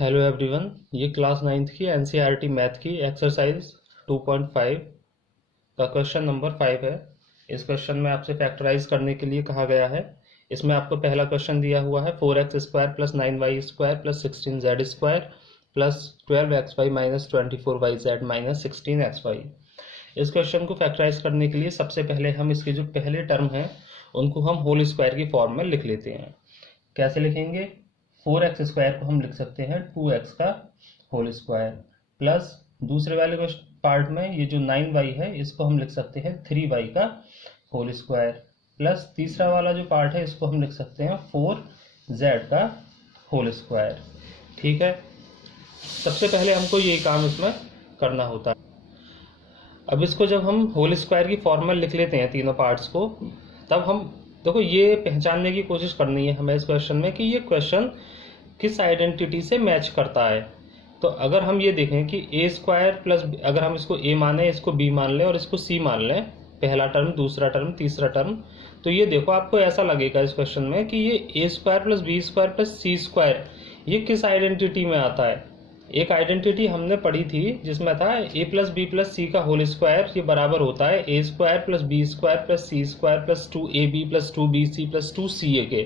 Hello everyone, ये class 9th की NCERT math की एक्सरसाइज 2.5 का क्वेश्चन नंबर 5 है। इस क्वेश्चन में आपसे फैक्टराइज करने के लिए कहा गया है। इसमें आपको पहला क्वेश्चन दिया हुआ है 4x² plus 9y² plus 16z² plus 12xy minus 24yz minus 16xy। इस क्वेश्चन को फैक्टराइज करने के लिए सबसे पहले हम इसके जो पहले टर्म हैं उनको हम होल स्क्वायर की फॉर्म में लिख लेते हैं। कैसे लिखेंगे? 4x² को हम लिख सकते हैं 2x का होल स्क्वायर प्लस दूसरे वाले पार्ट में ये जो 9y है इसको हम लिख सकते हैं 3y का होल स्क्वायर प्लस तीसरा वाला जो पार्ट है इसको हम लिख सकते हैं 4z का होल स्क्वायर। ठीक है, सबसे पहले हमको ये काम इसमें करना होता है। अब इसको जब हम होल स्क्वायर की फॉर्म में लिख लेते हैं तीनों पार्ट्स को, तब हम देखो ये पहचानने की कोशिश करनी है हमें इस क्वेश्चन में कि ये क्वेश्चन किस आइडेंटिटी से मैच करता है। तो अगर हम ये देखें कि a² प्लस, अगर हम इसको a माने, इसको b मान लें और इसको c मान लें, पहला टर्म, दूसरा टर्म, तीसरा टर्म, तो ये देखो आपको ऐसा लगेगा इस क्वेश्चन में कि ये a² plus b² plus c² ये किस आइडेंटिटी में आता है। एक आइडेंटिटी हमने पढ़ी थी जिसमें था a प्लस बी प्लस सी का होल स्क्वायर, ये बराबर होता है a² plus b² plus c² plus 2ab plus 2bc plus 2ca के।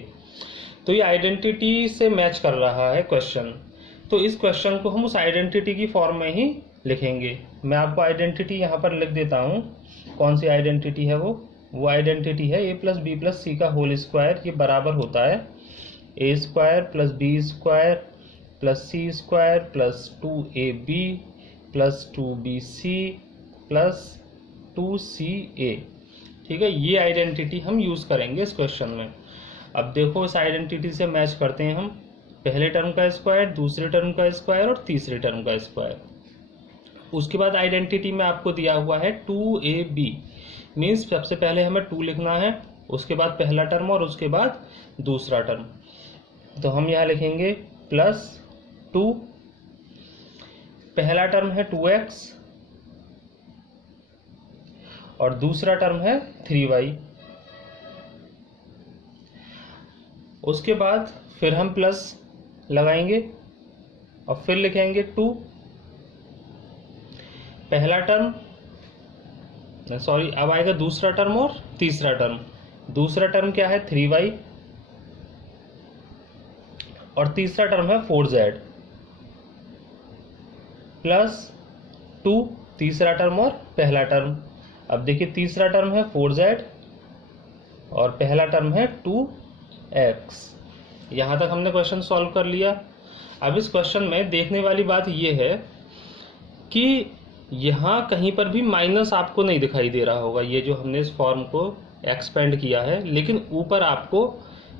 तो ये आइडेंटिटी से मैच कर रहा है क्वेश्चन। तो इस क्वेश्चन को हम उस आइडेंटिटी की फॉर्म में ही लिखेंगे। मैं आपको आइडेंटिटी यहाँ पर लिख देता हूँ। कौन सी आइडेंटिटी है वो आइडेंटिटी है a प्लस बी प्लस सी का होल स्क्वायर, ये बराबर होता है a² plus b² plus c² plus 2ab plus 2bc plus 2ca। ठीक है, ये आइडेंटिटी हम यूज करेंगे इस क्वेश्चन में। अब देखो इस आइडेंटिटी से मैच करते हैं हम पहले टर्म का स्क्वायर, दूसरे टर्म का स्क्वायर और तीसरे टर्म का स्क्वायर। उसके बाद आइडेंटिटी में आपको दिया हुआ है 2ab, मीन्स सबसे पहले हमें 2 लिखना है, उसके बाद पहला टर्म और उसके बाद दूसरा टर्म। तो हम यहाँ लिखेंगे प्लस 2, पहला टर्म है 2x और दूसरा टर्म है 3y। उसके बाद फिर हम प्लस लगाएंगे और फिर लिखेंगे 2, पहला टर्म, सॉरी अब आएगा दूसरा टर्म और तीसरा टर्म। दूसरा टर्म क्या है 3y और तीसरा टर्म है 4z प्लस 2, तीसरा टर्म और पहला टर्म। अब देखिए तीसरा टर्म है 4z और पहला टर्म है 2x। यहाँ तक हमने क्वेश्चन सॉल्व कर लिया। अब इस क्वेश्चन में देखने वाली बात यह है कि यहाँ कहीं पर भी माइनस आपको नहीं दिखाई दे रहा होगा, ये जो हमने इस फॉर्म को एक्सपेंड किया है, लेकिन ऊपर आपको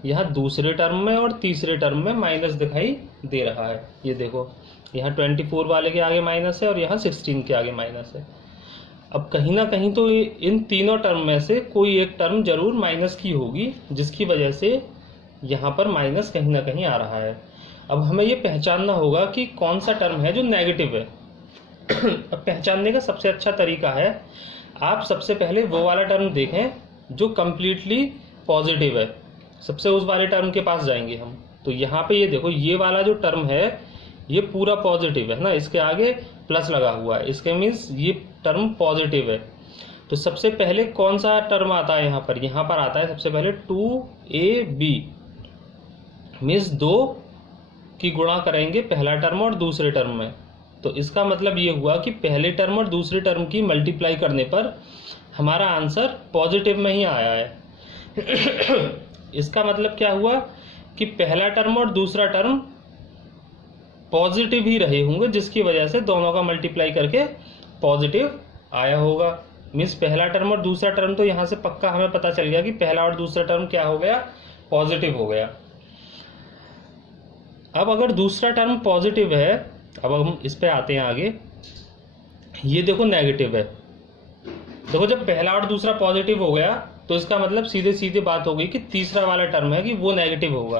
यहाँ दूसरे टर्म में और तीसरे टर्म में माइनस दिखाई दे रहा है। ये देखो यहाँ 24 वाले के आगे माइनस है और यहाँ 16 के आगे माइनस है। अब कहीं ना कहीं तो इन तीनों टर्म में से कोई एक टर्म जरूर माइनस की होगी, जिसकी वजह से यहाँ पर माइनस कहीं ना कहीं आ रहा है। अब हमें ये पहचानना होगा कि कौन सा टर्म है जो नेगेटिव है। अब पहचानने का सबसे अच्छा तरीका है, आप सबसे पहले वो वाला टर्म देखें जो कंप्लीटली पॉजिटिव है। सबसे उस वाले टर्म के पास जाएंगे हम। तो यहाँ पे ये देखो, ये वाला जो टर्म है ये पूरा पॉजिटिव है ना, इसके आगे प्लस लगा हुआ है, इसके मीन्स ये टर्म पॉजिटिव है। तो सबसे पहले कौन सा टर्म आता है यहाँ पर आता है सबसे पहले 2ab, मीन्स 2 की गुणा करेंगे पहला टर्म और दूसरे टर्म में। तो इसका मतलब ये हुआ कि पहले टर्म और दूसरे टर्म की मल्टीप्लाई करने पर हमारा आंसर पॉजिटिव में ही आया है। इसका मतलब क्या हुआ कि पहला टर्म और दूसरा टर्म पॉजिटिव ही रहे होंगे, जिसकी वजह से दोनों का मल्टीप्लाई करके पॉजिटिव आया होगा। मीन्स पहला टर्म और दूसरा टर्म तो यहाँ से पक्का हमें पता चल गया कि पहला और दूसरा टर्म क्या हो गया, पॉजिटिव हो गया। अब अगर दूसरा टर्म पॉजिटिव है, अब हम इस पे आते हैं आगे। ये देखो नेगेटिव है। देखो जब पहला और दूसरा पॉजिटिव हो गया तो इसका मतलब सीधे सीधे बात हो गई कि तीसरा वाला टर्म है कि वो नेगेटिव होगा।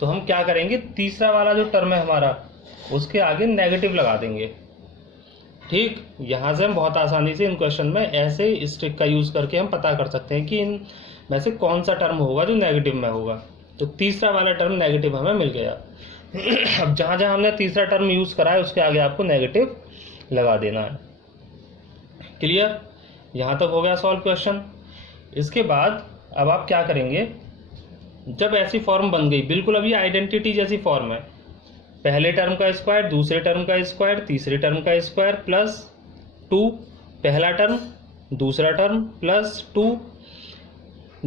तो हम क्या करेंगे, तीसरा वाला जो टर्म है हमारा उसके आगे नेगेटिव लगा देंगे। ठीक, यहाँ से हम बहुत आसानी से इन क्वेश्चन में ऐसे इस ट्रिक का यूज करके हम पता कर सकते हैं कि इन में से कौन सा टर्म होगा जो नेगेटिव में होगा। तो तीसरा वाला टर्म नेगेटिव हमें मिल गया। अब जहाँ जहाँ हमने तीसरा टर्म यूज करा है उसके आगे आपको नेगेटिव लगा देना है। क्लियर? यहाँ तक हो गया सॉल्व क्वेश्चन। इसके बाद अब आप क्या करेंगे, जब ऐसी फॉर्म बन गई बिल्कुल अभी आइडेंटिटी जैसी फॉर्म है, पहले टर्म का स्क्वायर, दूसरे टर्म का स्क्वायर, तीसरे टर्म का स्क्वायर प्लस 2, पहला टर्म दूसरा टर्म प्लस 2,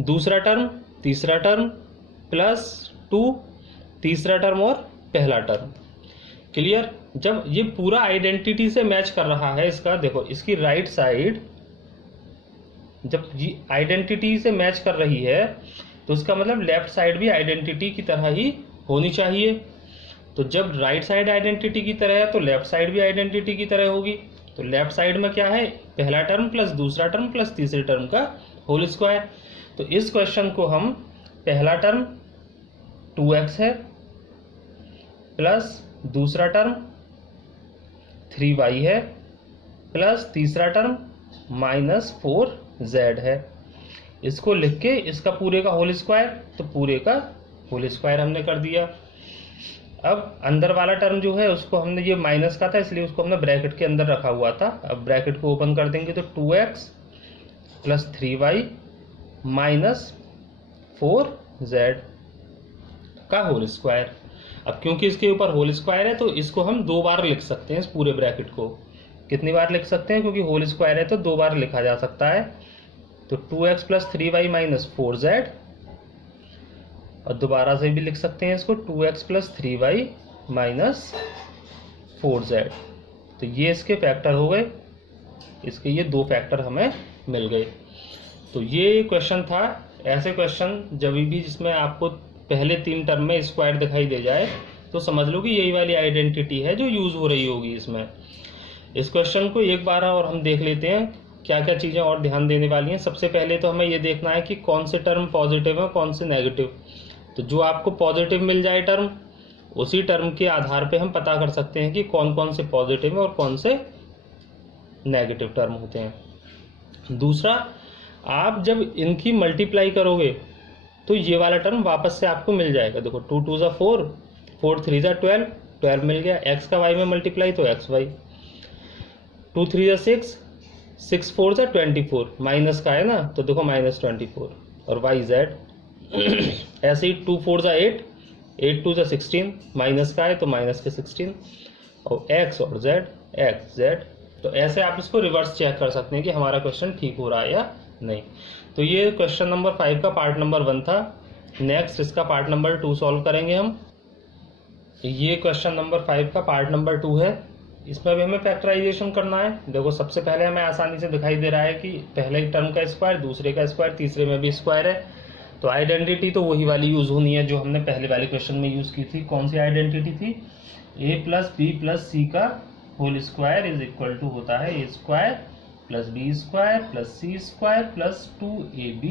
दूसरा टर्म तीसरा टर्म प्लस 2, तीसरा टर्म और पहला टर्म। क्लियर? जब ये पूरा आइडेंटिटी से मैच कर रहा है, इसका देखो इसकी राइट साइड जब ये आइडेंटिटी से मैच कर रही है तो उसका मतलब लेफ्ट साइड भी आइडेंटिटी की तरह ही होनी चाहिए। तो जब राइट साइड आइडेंटिटी की तरह है तो लेफ्ट साइड भी आइडेंटिटी की तरह होगी। तो लेफ्ट साइड में क्या है, पहला टर्म प्लस दूसरा टर्म प्लस तीसरे टर्म का होल स्क्वायर। तो इस क्वेश्चन को हम पहला टर्म 2x है प्लस दूसरा टर्म 3y है प्लस तीसरा टर्म -4z है, इसको लिख के इसका पूरे का होल स्क्वायर, तो पूरे का होल स्क्वायर हमने कर दिया। अब अंदर वाला टर्म जो है उसको हमने, ये माइनस का था इसलिए उसको हमने ब्रैकेट के अंदर रखा हुआ था। अब ब्रैकेट को ओपन कर देंगे तो 2x प्लस 3y -4z का होल स्क्वायर। अब क्योंकि इसके ऊपर होल स्क्वायर है तो इसको हम 2 बार लिख सकते हैं, इस पूरे ब्रैकेट को। कितनी बार लिख सकते हैं, क्योंकि होल स्क्वायर है तो 2 बार लिखा जा सकता है। तो 2x प्लस 3y -4z, और दोबारा से भी लिख सकते हैं इसको 2x प्लस 3y -4z। तो ये इसके फैक्टर हो गए, इसके ये 2 फैक्टर हमें मिल गए। तो ये क्वेश्चन था। ऐसे क्वेश्चन जब भी जिसमें आपको पहले 3 टर्म में स्क्वायर दिखाई दे जाए तो समझ लो कि यही वाली आइडेंटिटी है जो यूज हो रही होगी इसमें। इस क्वेश्चन को एक बार और हम देख लेते हैं क्या क्या चीज़ें और ध्यान देने वाली हैं। सबसे पहले तो हमें ये देखना है कि कौन से टर्म पॉजिटिव है कौन से नेगेटिव। तो जो आपको पॉजिटिव मिल जाए टर्म, उसी टर्म के आधार पे हम पता कर सकते हैं कि कौन कौन से पॉजिटिव है और कौन से नेगेटिव टर्म होते हैं। दूसरा, आप जब इनकी मल्टीप्लाई करोगे तो ये वाला टर्म वापस से आपको मिल जाएगा। देखो 2 2 = 4, 4 3 = 12, 12 मिल गया। एक्स का वाई में मल्टीप्लाई तो एक्स वाई, 2 3 = 6, 6 4 = 24, माइनस का है ना तो देखो -24, और वाई जेड। ऐसे ही 2 4 = 8, 8 2 = 16, माइनस का है तो माइनस के 16, और एक्स और जेड, एक्स जेड। तो ऐसे आप इसको रिवर्स चेक कर सकते हैं कि हमारा क्वेश्चन ठीक हो रहा है या नहीं। तो ये क्वेश्चन नंबर 5 का पार्ट नंबर 1 था। नेक्स्ट इसका पार्ट नंबर 2 सॉल्व करेंगे हम। ये क्वेश्चन नंबर 5 का पार्ट नंबर 2 है। इसमें भी हमें फैक्टराइजेशन करना है। देखो सबसे पहले हमें आसानी से दिखाई दे रहा है कि पहले टर्म का स्क्वायर, दूसरे का स्क्वायर, तीसरे में भी स्क्वायर है। तो आइडेंटिटी तो वही वाली यूज होनी है जो हमने पहले वाले क्वेश्चन में यूज की थी। कौन सी आइडेंटिटी थी? a + b + c का whole square is equal to होता है a² + b² + c² + 2ab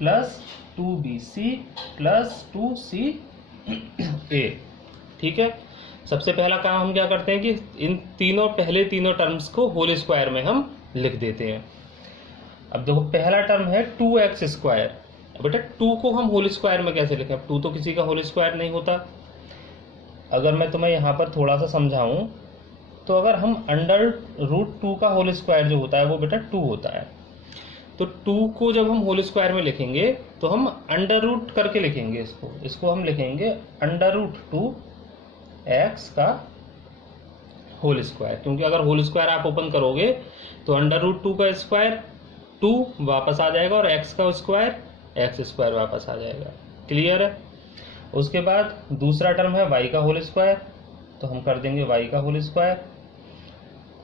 + 2bc + 2ca। ठीक है। सबसे पहला काम हम क्या करते हैं कि इन पहले तीनों टर्म्स को होल स्क्वायर में हम लिख देते हैं। अब देखो पहला टर्म है 2x²। बेटा 2 को हम होल स्क्वायर में कैसे लिखें? 2 तो किसी का होल स्क्वायर नहीं होता। अगर मैं तुम्हें यहाँ पर थोड़ा सा समझाऊं तो अगर हम √2 का होल स्क्वायर जो होता है वो बेटा 2 होता है। तो 2 को जब हम होल स्क्वायर में लिखेंगे तो हम अंडर रूट करके लिखेंगे इसको हम लिखेंगे √2 x का होल स्क्वायर। क्योंकि अगर होल स्क्वायर आप ओपन करोगे तो √2 का स्क्वायर 2 वापस आ जाएगा और x का स्क्वायर x² वापस आ जाएगा। क्लियर है? उसके बाद दूसरा टर्म है y का होल स्क्वायर, तो हम कर देंगे y का होल स्क्वायर,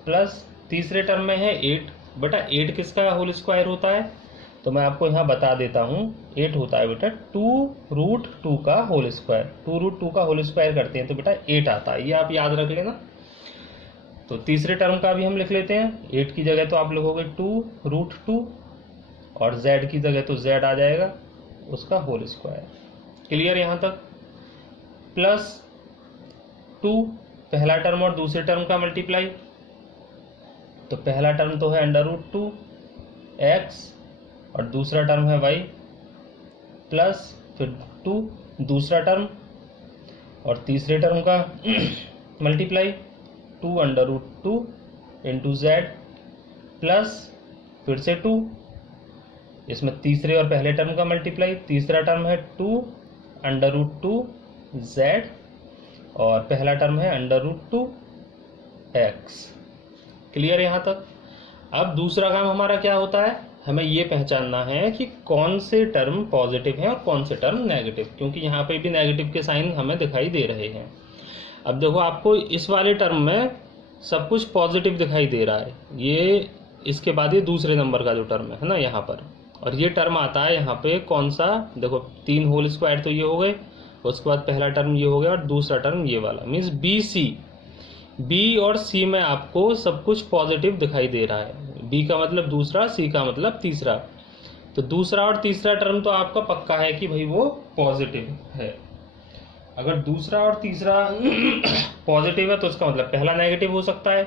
प्लस तीसरे टर्म में है 8। बेटा 8 किसका होल स्क्वायर होता है? तो मैं आपको यहाँ बता देता हूँ। 8 होता है बेटा 2√2 का होल स्क्वायर। 2√2 का होल स्क्वायर करते हैं तो बेटा 8 आता है, ये आप याद रख लेना। तो तीसरे टर्म का भी हम लिख लेते हैं। 8 की जगह तो आप लिखोगे 2√2, और z की जगह तो z आ जाएगा उसका होल स्क्वायर। क्लियर यहाँ तक? प्लस 2 पहला टर्म और दूसरे टर्म का मल्टीप्लाई। तो पहला टर्म तो है √2 x और दूसरा टर्म है y, प्लस फिर 2 दूसरा टर्म और तीसरे टर्म का मल्टीप्लाई 2√2 इंटू जेड प्लस फिर से 2, इसमें तीसरे और पहले टर्म का मल्टीप्लाई, तीसरा टर्म है 2√2 जेड और पहला टर्म है √2 एक्स। क्लियर यहाँ तक। अब दूसरा काम हमारा क्या होता है, हमें ये पहचानना है कि कौन से टर्म पॉजिटिव हैं और कौन से टर्म नेगेटिव, क्योंकि यहाँ पे भी नेगेटिव के साइन हमें दिखाई दे रहे हैं। अब देखो आपको इस वाले टर्म में सब कुछ पॉजिटिव दिखाई दे रहा है, ये इसके बाद ये दूसरे नंबर का जो टर्म है ना यहाँ पर, और ये टर्म आता है यहाँ पे कौन सा, देखो 3 होल स्क्वायर तो ये हो गए, उसके बाद पहला टर्म ये हो गया और दूसरा टर्म ये वाला, मीन्स बी सी, बी और सी में आपको सब कुछ पॉजिटिव दिखाई दे रहा है। बी का मतलब दूसरा, सी का मतलब तीसरा, तो दूसरा और तीसरा टर्म तो आपका पक्का है कि भाई वो पॉजिटिव है। अगर दूसरा और तीसरा पॉजिटिव है तो उसका मतलब पहला नेगेटिव हो सकता है,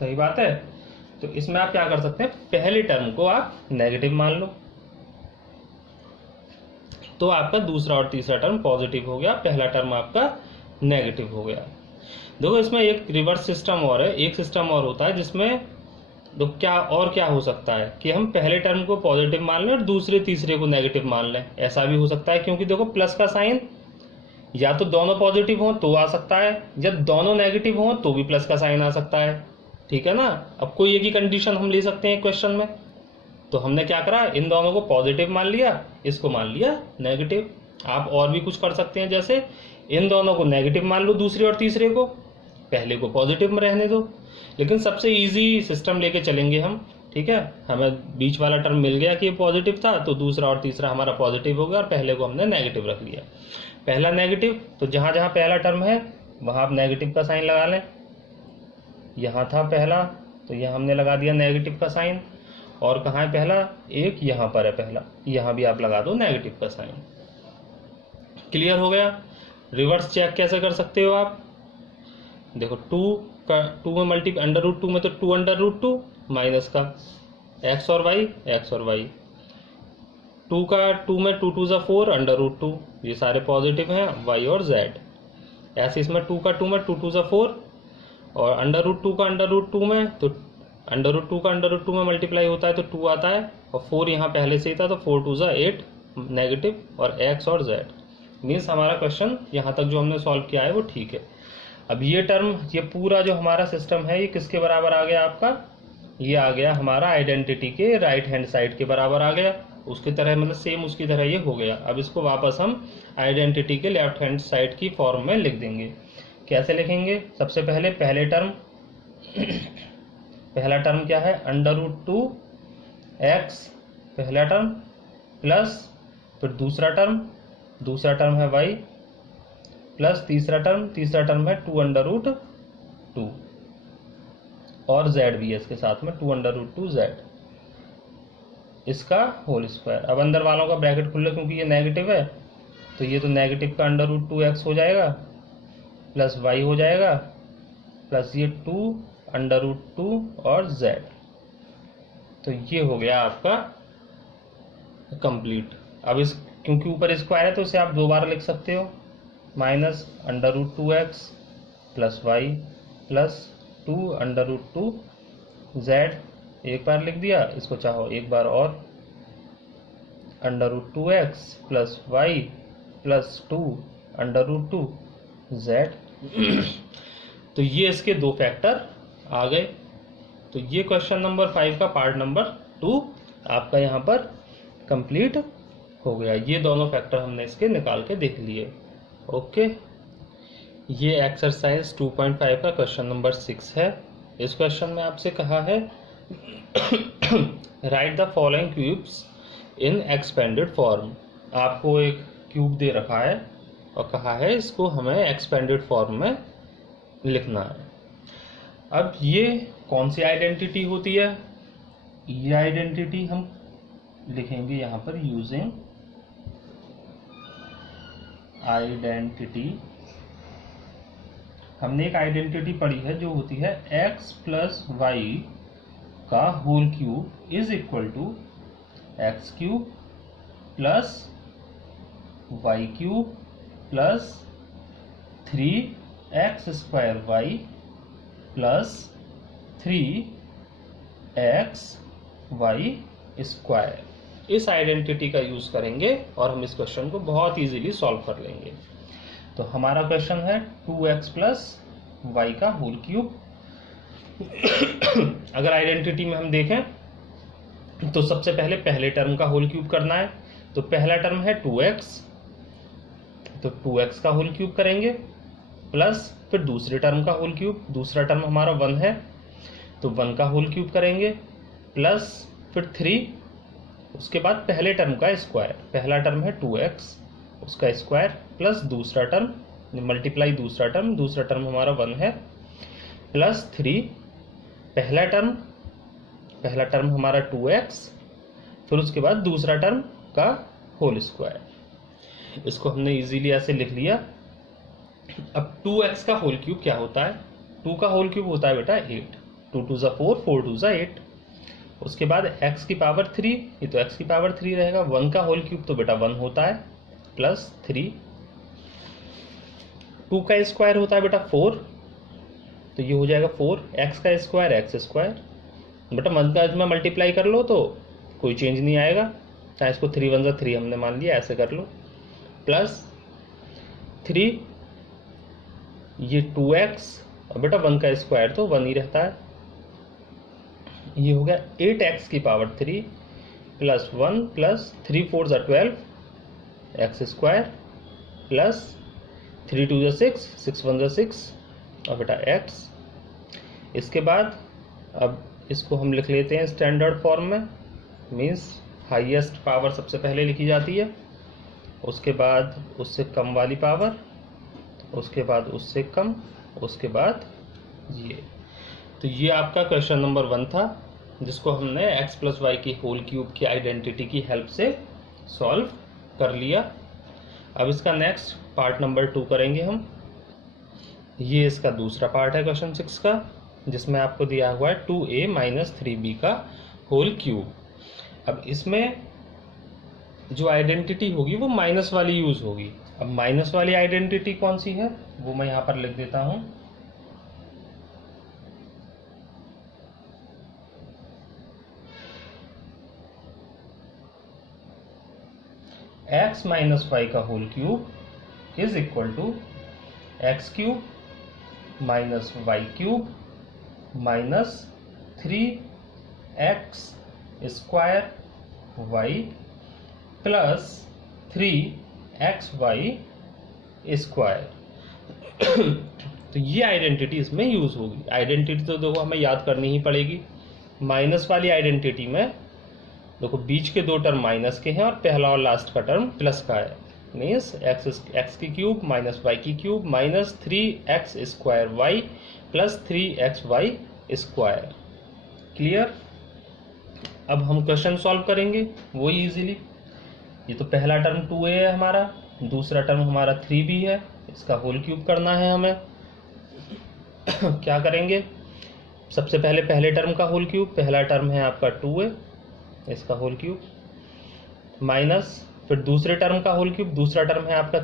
सही बात है। तो इसमें आप क्या कर सकते हैं, पहले टर्म को आप नेगेटिव मान लो, तो आपका दूसरा और तीसरा टर्म पॉजिटिव हो गया, पहला टर्म आपका नेगेटिव हो गया। देखो इसमें एक रिवर्स सिस्टम और है, एक सिस्टम और होता है जिसमें तो क्या हो सकता है कि हम पहले टर्म को पॉजिटिव मान लें और दूसरे तीसरे को नेगेटिव मान लें, ऐसा भी हो सकता है, क्योंकि देखो प्लस का साइन या तो दोनों पॉजिटिव हों तो आ सकता है, जब दोनों नेगेटिव हों तो भी प्लस का साइन आ सकता है, ठीक है ना। अब कोई एक ही कंडीशन हम ले सकते हैं क्वेश्चन में, तो हमने क्या करा, इन दोनों को पॉजिटिव मान लिया, इसको मान लिया नेगेटिव। आप और भी कुछ कर सकते हैं, जैसे इन दोनों को नेगेटिव मान लो दूसरे और तीसरे को, पहले को पॉजिटिव में रहने दो, लेकिन सबसे इजी सिस्टम लेके चलेंगे हम, ठीक है। हमें बीच वाला टर्म मिल गया कि ये पॉजिटिव था, तो दूसरा और तीसरा हमारा पॉजिटिव हो गया और पहले को हमने नेगेटिव रख लिया। पहला नेगेटिव, तो जहां जहां पहला टर्म है वहां आप नेगेटिव का साइन लगा लें। यहाँ था पहला, तो यहाँ हमने लगा दिया नेगेटिव का साइन, और कहाँ है पहला, एक यहाँ पर है पहला, यहाँ भी आप लगा दो नेगेटिव का साइन। क्लियर हो गया। रिवर्स चेक कैसे कर सकते हो आप, देखो 2 में मल्टीप्लाई √2 में तो 2√2 माइनस का x और y, 2 में 2 2 ज़ा 4 √2, ये सारे पॉजिटिव हैं, y और z। ऐसे इसमें 2 में 2 2 ज़ा 4 और √2 का √2 में, तो √2 का √2 में मल्टीप्लाई होता है तो 2 आता है, और 4 यहाँ पहले से ही था तो 4 2 ज़ा 8 नेगेटिव, और x और z। मीन्स हमारा क्वेश्चन यहाँ तक जो हमने सॉल्व किया है वो ठीक है। अब ये टर्म, ये पूरा जो हमारा सिस्टम है ये किसके बराबर आ गया आपका, ये आ गया हमारा आइडेंटिटी के राइट हैंड साइड के बराबर आ गया, उसकी तरह मतलब सेम उसकी तरह ये हो गया। अब इसको वापस हम आइडेंटिटी के लेफ्ट हैंड साइड की फॉर्म में लिख देंगे। कैसे लिखेंगे, सबसे पहले पहले टर्म पहला टर्म क्या है, √2 x पहला टर्म, प्लस फिर दूसरा टर्म है y, प्लस तीसरा टर्म है 2√2 और z भी है इसके साथ में 2√2z, इसका होल स्क्वायर। अब अंदर वालों का ब्रैकेट खुल लो, क्योंकि ये नेगेटिव है तो ये तो नेगेटिव का √2x हो जाएगा, प्लस y हो जाएगा, प्लस ये 2√2 और z। तो ये हो गया आपका कंप्लीट। अब इस क्योंकि ऊपर स्क्वायर है तो इसे आप 2 बार लिख सकते हो, minus √2x plus y plus 2√2z, एक बार लिख दिया, इसको चाहो एक बार और, √2x plus y plus 2√2z। तो ये इसके 2 फैक्टर आ गए। तो ये क्वेश्चन नंबर 5 का पार्ट नंबर 2 आपका यहाँ पर कंप्लीट हो गया। ये दोनों फैक्टर हमने इसके निकाल के देख लिए। ओके, ये एक्सरसाइज 2.5 का क्वेश्चन नंबर 6 है। इस क्वेश्चन में आपसे कहा है right the following cubes in expanded form. आपको एक क्यूब दे रखा है और कहा है इसको हमें एक्सपेंडेड फॉर्म में लिखना है। अब ये कौन सी आइडेंटिटी होती है, ये आइडेंटिटी हम लिखेंगे यहाँ पर यूजिंग आइडेंटिटी। हमने एक आइडेंटिटी पढ़ी है जो होती है x प्लस वाई का whole cube is equal to X cube plus Y cube plus 3x² y plus 3xy²। इस आइडेंटिटी का यूज करेंगे और हम इस क्वेश्चन को बहुत इजीली सॉल्व कर लेंगे। तो हमारा क्वेश्चन है 2x प्लस वाई का होल क्यूब। अगर आइडेंटिटी में हम देखें तो सबसे पहले पहले टर्म का होल क्यूब करना है। तो पहला टर्म है 2x, तो 2x का होल क्यूब करेंगे प्लस फिर दूसरे टर्म का होल क्यूब, दूसरा टर्म हमारा 1 है तो 1 का होल क्यूब करेंगे प्लस फिर 3, उसके बाद पहले टर्म का स्क्वायर। पहला टर्म है 2x, उसका स्क्वायर प्लस दूसरा टर्म मल्टीप्लाई दूसरा टर्म हमारा 1 है प्लस 3, पहला टर्म हमारा 2x, फिर उसके बाद दूसरा टर्म का होल स्क्वायर। इसको हमने इजीली ऐसे लिख लिया। अब 2x का होल क्यूब क्या होता है? 2 का होल क्यूब होता है बेटा 8, 2 2 ज़ा 4, 4 2 ज़ा 8। उसके बाद x की पावर 3, ये तो x की पावर 3 रहेगा। 1 का होल क्यूब तो बेटा 1 होता है प्लस 3। 2 का स्क्वायर होता है बेटा 4, तो ये हो जाएगा 4, x का स्क्वायर x²। बेटा मध्य में मल्टीप्लाई कर लो तो कोई चेंज नहीं आएगा, चाहे इसको 3 1 ज़ा 3 हमने मान लिया, ऐसे कर लो प्लस 3, ये 2x और बेटा 1 का स्क्वायर तो 1 ही रहता है। ये हो गया 8x की पावर 3 प्लस 1 प्लस 3 4 ज़ा 12 x² प्लस 3 2 ज़ा 6, 6 1 ज़ा 6 और बेटा x। इसके बाद अब इसको हम लिख लेते हैं स्टैंडर्ड फॉर्म में, मीन्स हाईएस्ट पावर सबसे पहले लिखी जाती है, उसके बाद उससे कम वाली पावर, उसके बाद उससे कम, उसके बाद ये। तो ये आपका क्वेश्चन नंबर 1 था, जिसको हमने x प्लस वाई की होल क्यूब की आइडेंटिटी की हेल्प से सॉल्व कर लिया। अब इसका नेक्स्ट पार्ट नंबर 2 करेंगे हम। ये इसका दूसरा पार्ट है क्वेश्चन 6 का, जिसमें आपको दिया हुआ है 2a माइनस 3b का होल क्यूब। अब इसमें जो आइडेंटिटी होगी वो माइनस वाली यूज होगी। अब माइनस वाली आइडेंटिटी कौन सी है वो मैं यहाँ पर लिख देता हूँ। x माइनस वाई का whole cube is equal to x³ minus y³ minus 3x² y plus 3xy²। तो ये आइडेंटिटी इसमें यूज होगी। आइडेंटिटी तो देखो हमें याद करनी ही पड़ेगी। माइनस वाली आइडेंटिटी में देखो बीच के 2 टर्म माइनस के हैं और पहला और लास्ट का टर्म प्लस का है, means x³ minus y³ minus 3x² plus 3xy²। Clear? अब हम क्वेश्चन सॉल्व करेंगे वही इजीली। ये तो पहला टर्म 2a है हमारा, दूसरा टर्म हमारा 3b है, इसका होल क्यूब करना है हमें। क्या करेंगे? सबसे पहले पहले टर्म का होल क्यूब, पहला टर्म है आपका 2a, इसका होल क्यूब माइनस फिर दूसरे टर्म का होल क्यूब, दूसरा टर्म है आपका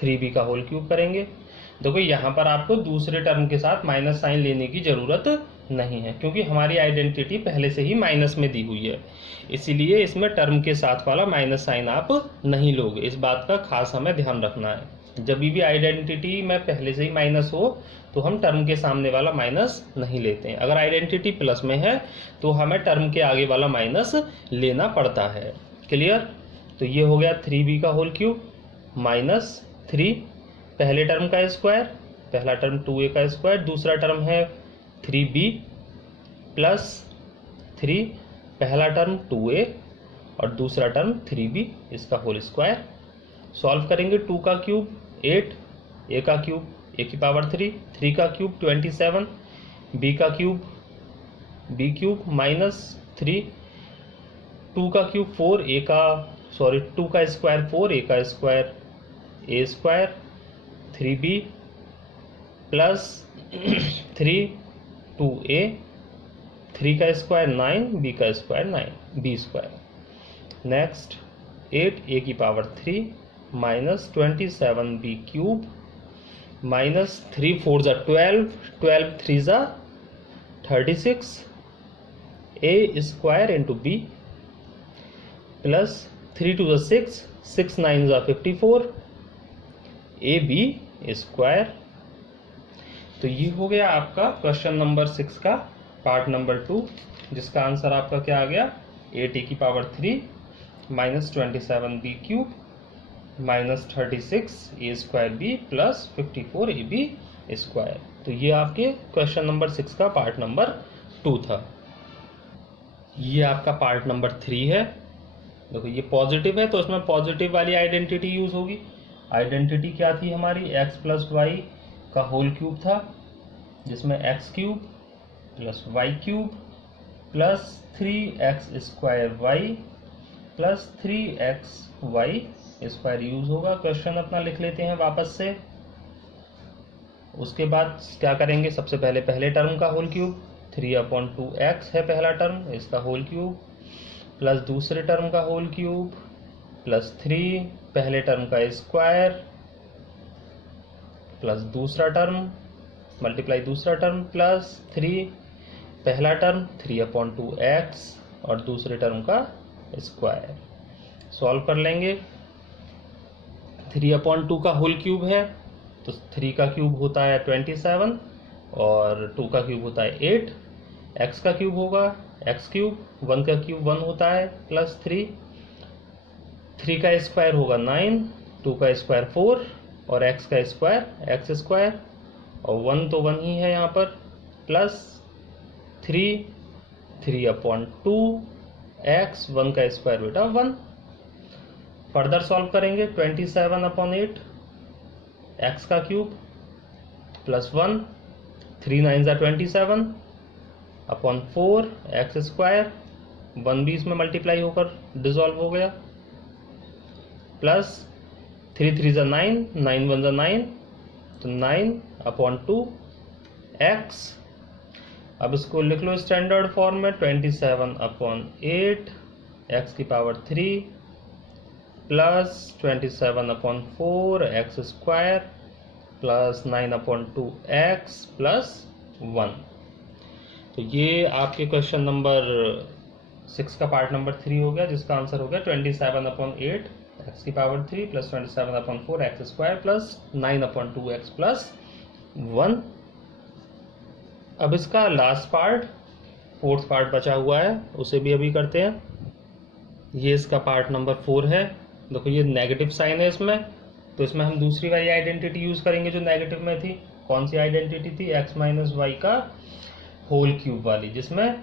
3b का होल क्यूब करेंगे। देखो यहाँ पर आपको दूसरे टर्म के साथ माइनस साइन लेने की जरूरत नहीं है, क्योंकि हमारी आइडेंटिटी पहले से ही माइनस में दी हुई है, इसीलिए इसमें टर्म के साथ वाला माइनस साइन आप नहीं लोगे। इस बात का खास हमें ध्यान रखना है। जब भी आइडेंटिटी में पहले से ही माइनस हो तो हम टर्म के सामने वाला माइनस नहीं लेते हैं। अगर आइडेंटिटी प्लस में है तो हमें टर्म के आगे वाला माइनस लेना पड़ता है। क्लियर? तो ये हो गया 3b का होल क्यूब माइनस 3 पहले टर्म का स्क्वायर, पहला टर्म 2a का स्क्वायर, दूसरा टर्म है 3b प्लस 3 पहला टर्म 2a और दूसरा टर्म 3b, इसका होल स्क्वायर। सॉल्व करेंगे 2 का क्यूब 8, a का क्यूब a की पावर 3 का क्यूब 27, b का क्यूब b³ माइनस 3, 2 का क्यूब 4, 2 का स्क्वायर 4, a का square a², 3b plus 3 2a, 3 का स्क्वायर 9, b का स्क्वायर 9 b²। नेक्स्ट 8 a की पावर 3 माइनस 27b³ माइनस 3 4 ज़ा 12, 12 3 ज़ा 36 a² इंटू b प्लस 3 2 ज़ा 6, 6 9 ज़ा 54 ab²। तो ये हो गया आपका क्वेश्चन नंबर 6 का पार्ट नंबर 2, जिसका आंसर आपका क्या आ गया 8a³ minus 27b³ minus 36 a² plus 54 ab²। तो ये आपके क्वेश्चन नंबर 6 का पार्ट नंबर 2 था। ये आपका पार्ट नंबर 3 है। देखो ये पॉजिटिव है तो इसमें पॉजिटिव वाली आइडेंटिटी यूज होगी। आइडेंटिटी क्या थी हमारी, x प्लस वाई का होल क्यूब था, जिसमें x³ plus y³ plus 3x² plus 3xy² use होगा। क्वेश्चन अपना लिख लेते हैं वापस से। उसके बाद क्या करेंगे, सबसे पहले टर्म का होल क्यूब 3/2x है पहला टर्म, इसका होल क्यूब प्लस दूसरे टर्म का होल क्यूब प्लस 3 पहले टर्म का स्क्वायर प्लस दूसरा टर्म मल्टीप्लाई दूसरा टर्म प्लस 3 पहला टर्म 3/2x और दूसरे टर्म का स्क्वायर। सॉल्व कर लेंगे। 3/2 का होल क्यूब है तो 3 का क्यूब होता है 27 और 2 का क्यूब होता है 8। x का क्यूब होगा x³, 1 का क्यूब 1 होता है प्लस 3 का स्क्वायर होगा 9, 2 का स्क्वायर 4 और x का स्क्वायर x² और 1 तो 1 ही है यहाँ पर प्लस 3/2 x, 1 का स्क्वायर बेटा 1। फर्दर सॉल्व करेंगे 27/8 x का क्यूब प्लस 1, 3 9 ज़ा 27 अपॉन 4 x², 1 भी इसमें मल्टीप्लाई होकर डिसॉल्व हो गया प्लस 3 3 ज़ा 9, 9 1 ज़ा 9 तो 9/2 x। अब इसको लिख लो स्टैंडर्ड फॉर्म में 27/8 x³ plus 27/4 x² plus 9/2 x plus 1। तो ये आपके क्वेश्चन नंबर 6 का पार्ट नंबर 3 हो गया, जिसका आंसर हो गया 27/8 x³ plus 27/4 x² plus 9/2 x plus 1। अब इसका लास्ट पार्ट, फोर्थ पार्ट बचा हुआ है, उसे भी अभी करते हैं। ये इसका पार्ट नंबर 4 है। देखो ये नेगेटिव साइन है इसमें, तो इसमें हम दूसरी वाली आइडेंटिटी यूज करेंगे जो नेगेटिव में थी। कौन सी आइडेंटिटी थी, x माइनस वाई का होल क्यूब वाली, जिसमें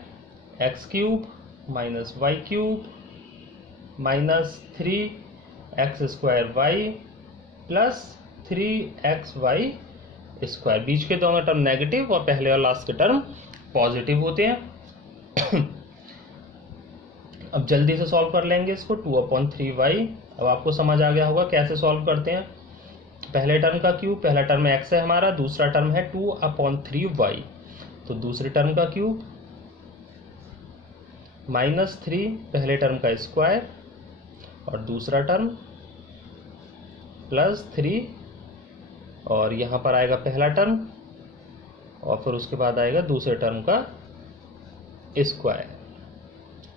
x³ minus y³ minus 3x² plus 3xy²। बीच के दोनों टर्म नेगेटिव और पहले और लास्ट के टर्म पॉजिटिव होते हैं। अब जल्दी से सॉल्व कर लेंगे इसको 2/3y। अब आपको समझ आ गया होगा कैसे सॉल्व करते हैं। पहले टर्म का क्यूब, पहला टर्म x है हमारा, दूसरा टर्म है 2/3y, तो दूसरे टर्म का क्यूब माइनस 3 पहले टर्म का स्क्वायर और दूसरा टर्म प्लस 3 और यहाँ पर आएगा पहला टर्म और फिर उसके बाद आएगा दूसरे टर्म का स्क्वायर।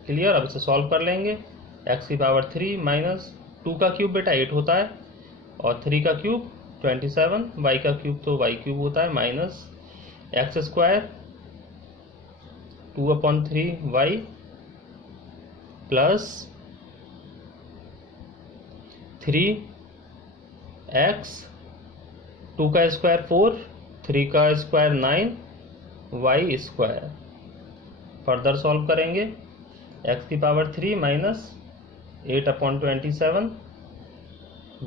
क्लियर। अब इसे सॉल्व कर लेंगे। x³ माइनस 2 का क्यूब बेटा 8 होता है और 3 का क्यूब 27, y का क्यूब तो y³ होता है minus x² 2/3y plus 3x, 2 का स्क्वायर 4, 3 का स्क्वायर 9 y²। फर्दर सॉल्व करेंगे x³ माइनस 8/27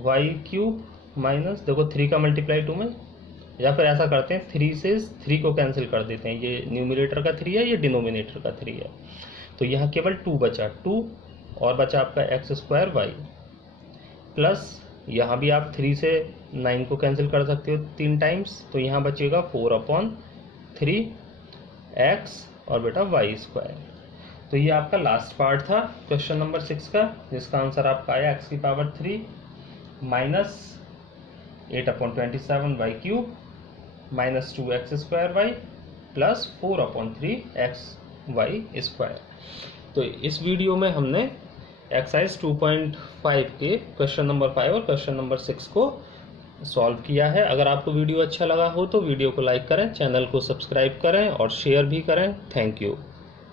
y³ माइनस, देखो 3 का मल्टीप्लाई 2 में, या फिर ऐसा करते हैं 3 से 3 को कैंसिल कर देते हैं। ये न्यूमरेटर का 3 है, ये डिनोमिनेटर का 3 है, तो यहाँ केवल 2 बचा, 2 और बचा आपका x² प्लस यहाँ भी आप 3 से 9 को कैंसिल कर सकते हो 3 टाइम्स, तो यहाँ बचेगा 4/3x और बेटा y²। तो ये आपका लास्ट पार्ट था क्वेश्चन नंबर 6 का, जिसका आंसर आपका आया x³ minus 8/27y³ minus 2x² plus 4/3xy²। तो इस वीडियो में हमने एक्सरसाइज 2.5 के क्वेश्चन नंबर 5 और क्वेश्चन नंबर 6 को सॉल्व किया है। अगर आपको वीडियो अच्छा लगा हो तो वीडियो को लाइक करें, चैनल को सब्सक्राइब करें और शेयर भी करें। Thank you.